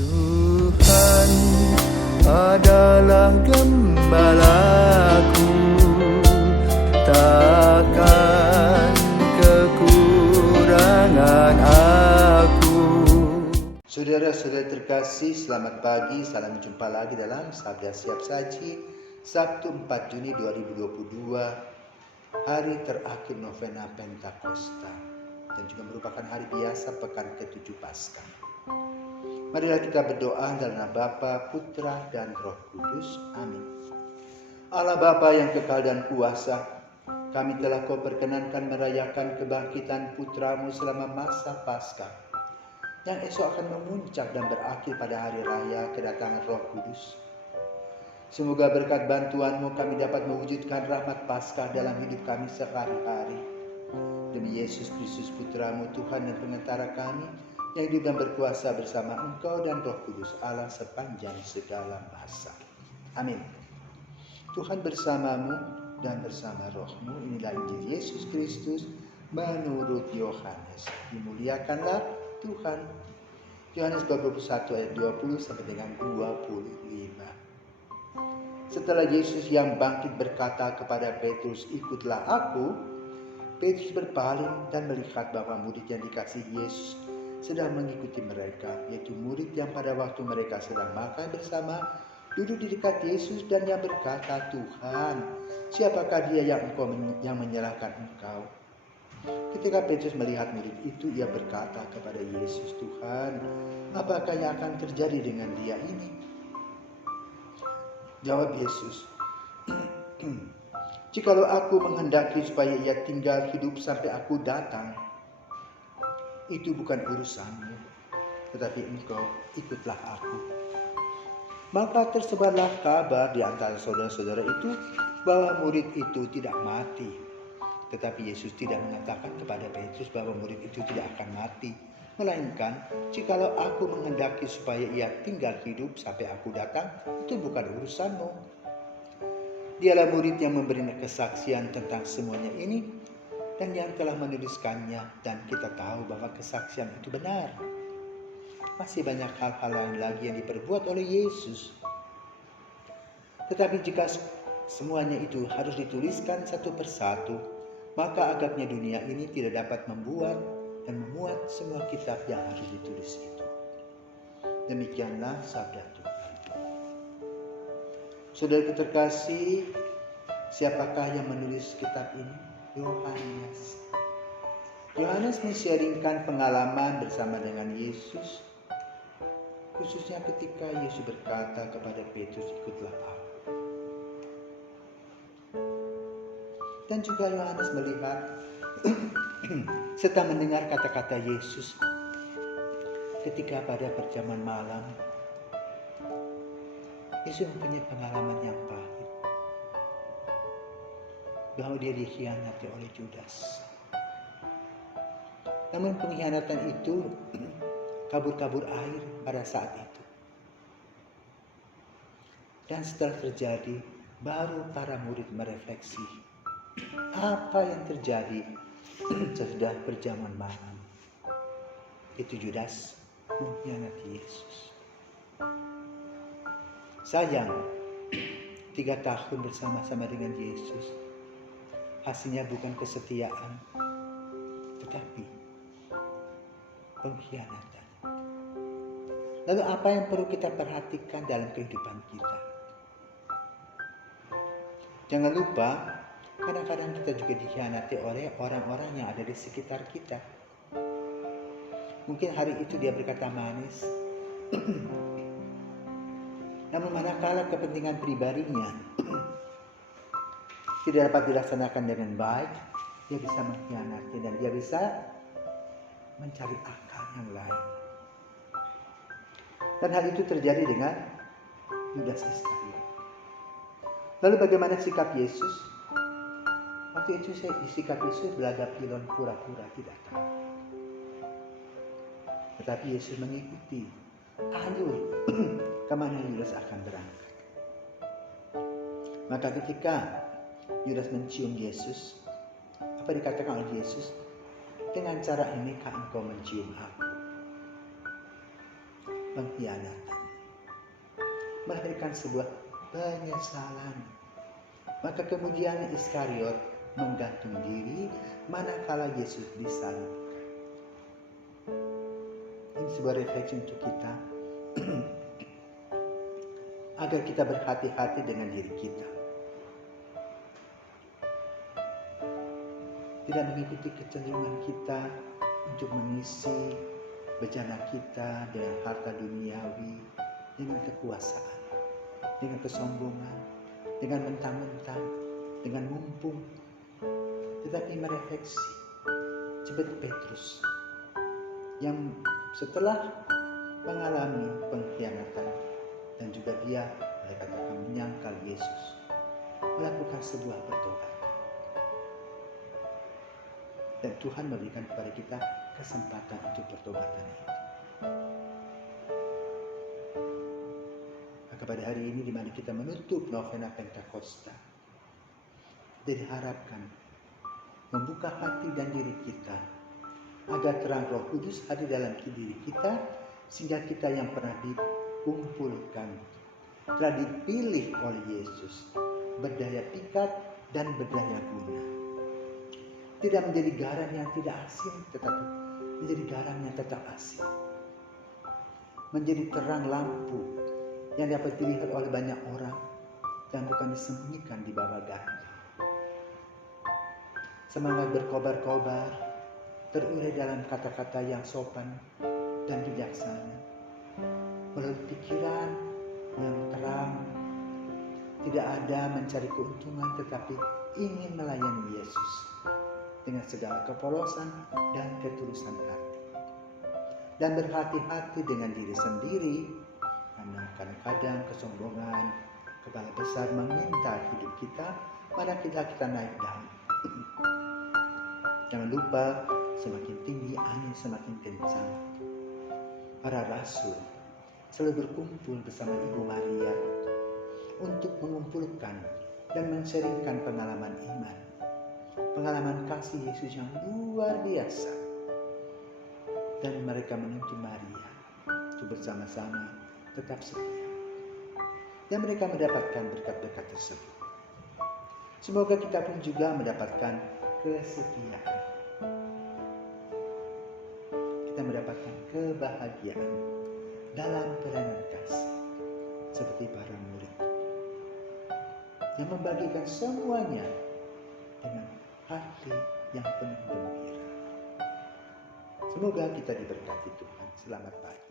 Tuhan adalah gembalaku, takkan kekurangan aku. Saudara-saudara terkasih, selamat pagi, salam jumpa lagi dalam Sabda Siap Saji, Sabtu 4 Juni 2022, hari terakhir novena Pentakosta, dan juga merupakan hari biasa pekan ke-7 Paskah. Marilah kita berdoa dalam nama Bapa, Putra, dan Roh Kudus. Amin. Allah Bapa yang kekal dan kuasa, kami telah Kau perkenankan merayakan kebangkitan Putramu selama masa Paskah, yang esok akan memuncak dan berakhir pada hari raya kedatangan Roh Kudus. Semoga berkat bantuan-Mu kami dapat mewujudkan rahmat Paskah dalam hidup kami sehari-hari. Demi Yesus Kristus Putra-Mu, Tuhan dan Pengantara kami, yang hidup dan berkuasa bersama Engkau dan Roh Kudus Allah sepanjang segala masa. Amin. Tuhan bersamamu dan bersama Roh-Mu. Inilah Injil Yesus Kristus menurut Yohanes. Dimuliakanlah Tuhan. Yohanes 21 ayat 20 sampai dengan 25. Setelah Yesus yang bangkit berkata kepada Petrus, "Ikutlah aku," Petrus berpaling dan melihat bahwa murid yang dikasihi Yesus sedang mengikuti mereka, yaitu murid yang pada waktu mereka sedang makan bersama duduk di dekat Yesus dan yang berkata, "Tuhan, siapakah dia yang menyalahkan Engkau?" Ketika Petrus melihat murid itu, ia berkata kepada Yesus, "Tuhan, apakah yang akan terjadi dengan dia ini?" Jawab Yesus, "Jikalau aku menghendaki supaya ia tinggal hidup sampai aku datang, itu bukan urusanmu, tetapi engkau ikutlah aku." Maka tersebarlah kabar di antara saudara-saudara itu bahwa murid itu tidak mati. Tetapi Yesus tidak mengatakan kepada Petrus bahwa murid itu tidak akan mati, melainkan, "Jikalau aku menghendaki supaya ia tinggal hidup sampai aku datang, itu bukan urusanmu." Dialah murid yang memberi kesaksian tentang semuanya ini dan yang telah menuliskannya, dan kita tahu bahwa kesaksian itu benar. Masih banyak hal-hal lain lagi yang diperbuat oleh Yesus. Tetapi jika semuanya itu harus dituliskan satu persatu, maka agaknya dunia ini tidak dapat membuat dan memuat semua kitab yang harus ditulis itu. Demikianlah sabda Tuhan. Saudara terkasih, siapakah yang menulis kitab ini? Yohanes. Yohanes men-sharingkan pengalaman bersama dengan Yesus, khususnya ketika Yesus berkata kepada Petrus, "Ikutlah aku." Dan juga Yohanes melihat serta mendengar kata-kata Yesus ketika pada perjamuan malam. Yesus mempunyai pengalaman yang pahit bahwa dia dikhianati oleh Judas. Namun pengkhianatan itu kabur-kabur air pada saat itu. Dan setelah terjadi, baru para murid merefleksi apa yang terjadi sesudah perjamuan malam. Itu Judas mengkhianati Yesus. Sayang, 3 tahun bersama-sama dengan Yesus, hasilnya bukan kesetiaan, tetapi pengkhianatan. Lalu apa yang perlu kita perhatikan dalam kehidupan kita? Jangan lupa, kadang-kadang kita juga dikhianati oleh orang-orang yang ada di sekitar kita. Mungkin hari itu dia berkata manis, namun manakala kepentingan pribadinya tidak dapat dilaksanakan dengan baik, dia bisa mengkhianati dan dia bisa mencari akal yang lain. Dan hal itu terjadi dengan Yudas Iskariot. Lalu bagaimana sikap Yesus? Waktu itu sikap Yesus belagak pilon, pura-pura tidak tahu. Tetapi Yesus mengikuti alur kemana Yudas akan berangkat. Maka ketika Yudas mencium Yesus, apa dikatakan oleh Yesus? "Dengan cara ini engkau mencium aku." pengkhianatan, melahirkan sebuah penyesalan. Maka kemudian Iskariot menggantung diri manakala Yesus disalib. Ini sebuah refleksi untuk kita agar kita berhati-hati dengan diri kita. Tidak mengikuti kecenderungan kita untuk mengisi bejana kita dengan harta duniawi, dengan kekuasaan, dengan kesombongan, dengan mentang-mentang, dengan mumpung. Tetapi merefleksi seperti Petrus yang setelah mengalami pengkhianatan dan juga dia katakan menyangkal Yesus, melakukan sebuah pertobatan. Dan Tuhan memberikan kepada kita kesempatan untuk pertobatan itu. Maka pada hari ini di mana kita menutup novena Pentakosta, kita diharapkan membuka hati dan diri kita agar terang Roh Kudus hadir dalam diri kita, sehingga kita yang pernah dikumpulkan, telah dipilih oleh Yesus, berdaya pikat dan berdaya guna. Tidak menjadi garam yang tidak asin, tetapi menjadi garam yang tetap asin. Menjadi terang lampu yang dapat dilihat oleh banyak orang dan bukan disembunyikan di bawah ganti. Semangat berkobar-kobar, terurai dalam kata-kata yang sopan dan bijaksana, melalui pikiran yang terang, tidak ada mencari keuntungan tetapi ingin melayani Yesus dengan segala kepolosan dan ketulusan hati. Dan berhati-hati dengan diri sendiri, karena kadang-kadang kesombongan, kepala besar meminta hidup kita, pada kita naik daun. Jangan lupa, semakin tinggi angin semakin kencang. Para rasul selalu berkumpul bersama Ibu Maria untuk mengumpulkan dan menseringkan pengalaman iman, pengalaman kasih Yesus yang luar biasa. Dan mereka menuntun Maria untuk bersama-sama tetap setia. Dan mereka mendapatkan berkat-berkat tersebut. Semoga kita pun juga mendapatkan kesetiaan. Kita mendapatkan kebahagiaan dalam pelayanan kasih seperti para murid yang membagikan semuanya dengan hati yang penuh gembira. Semoga kita diberkati Tuhan. Selamat pagi.